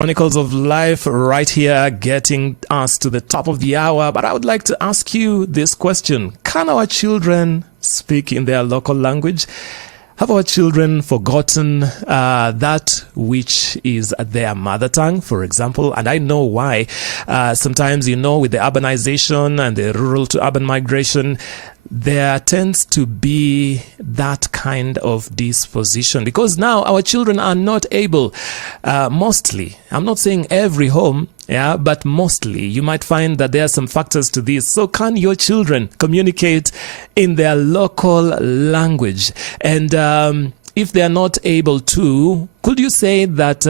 Chronicles of Life right here, getting us to the top of the hour. But I would like to ask you this question. Can our children speak in their local language? Have our children forgotten that which is their mother tongue, for example? And I know why. Sometimes, with the urbanization and the rural to urban migration, there tends to be that kind of disposition, because now our children are not able, mostly, I'm not saying every home, but mostly you might find that there are some factors to this. So can your children communicate in their local language? And if they're not able to, could you say that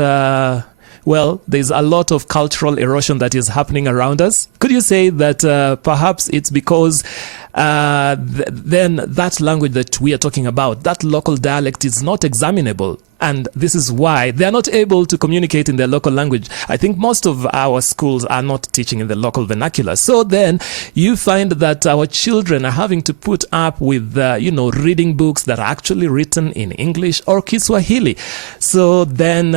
there's a lot of cultural erosion that is happening around us? Could you say that perhaps it's because then that language that we are talking about, that local dialect, is not examinable? And this is why they are not able to communicate in their local language. I think most of our schools are not teaching in the local vernacular. So then you find that our children are having to put up with, reading books that are actually written in English or Kiswahili. So then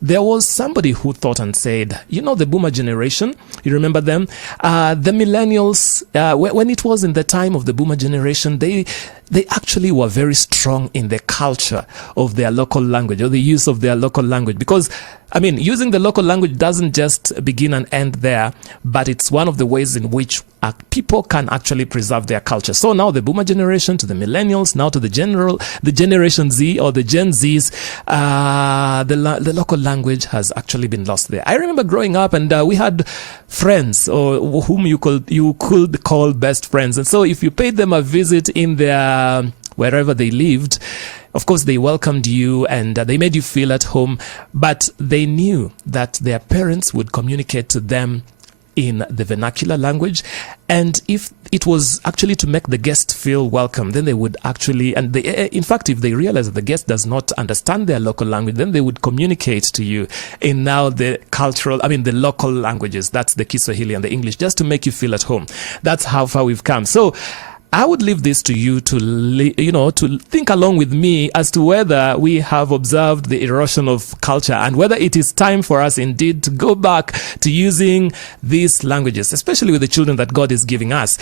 there was somebody who thought and said, the boomer generation, you remember them? The millennials, when it was in the time of the boomer generation, they actually were very strong in the culture of their local language, or the use of their local language. Because, using the local language doesn't just begin and end there, but it's one of the ways in which people can actually preserve their culture. So now the boomer generation to the millennials, now to the Generation Z or the Gen Zs, the local language has actually been lost there. I remember growing up, and we had friends, or whom you could call best friends. And so if you paid them a visit in their wherever they lived, of course, they welcomed you and they made you feel at home, but they knew that their parents would communicate to them in the vernacular language. And if it was actually to make the guest feel welcome, then they would actually, in fact, if they realize that the guest does not understand their local language, then they would communicate to you in now the local languages. That's the Kiswahili and the English, just to make you feel at home. That's how far we've come. So I would leave this to you to think along with me as to whether we have observed the erosion of culture, and whether it is time for us indeed to go back to using these languages, especially with the children that God is giving us.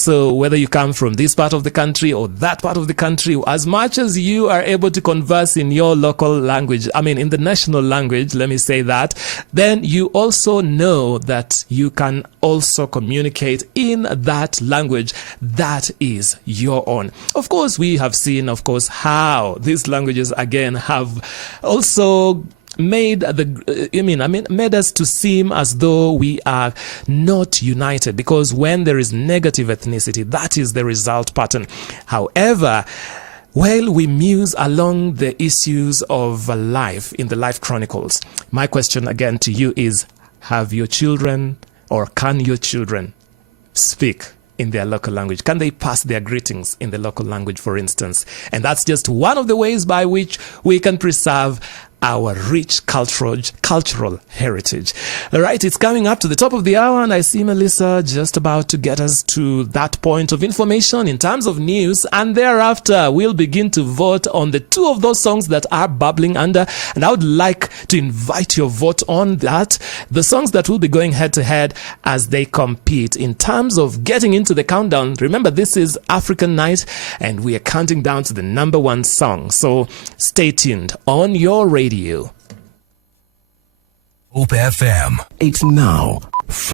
So whether you come from this part of the country or that part of the country, as much as you are able to converse in your local language, in the national language, let me say that, then you also know that you can also communicate in that language that is your own. Of course, we have seen, how these languages again have also made made us to seem as though we are not united, because when there is negative ethnicity, that is the result pattern. However, while we muse along the issues of life in the Life Chronicles, my question again to you is, have your children, or can your children speak in their local language? Can they pass their greetings in the local language, for instance? And that's just one of the ways by which we can preserve our rich cultural heritage. All right, it's coming up to the top of the hour, and I see Melissa just about to get us to that point of information in terms of news, and thereafter we'll begin to vote on the two of those songs that are bubbling under, and I would like to invite your vote on that, the songs that will be going head to head as they compete in terms of getting into the countdown. Remember, this is African Night, and we are counting down to the number one song, so stay tuned on your radio. Hope FM. It's now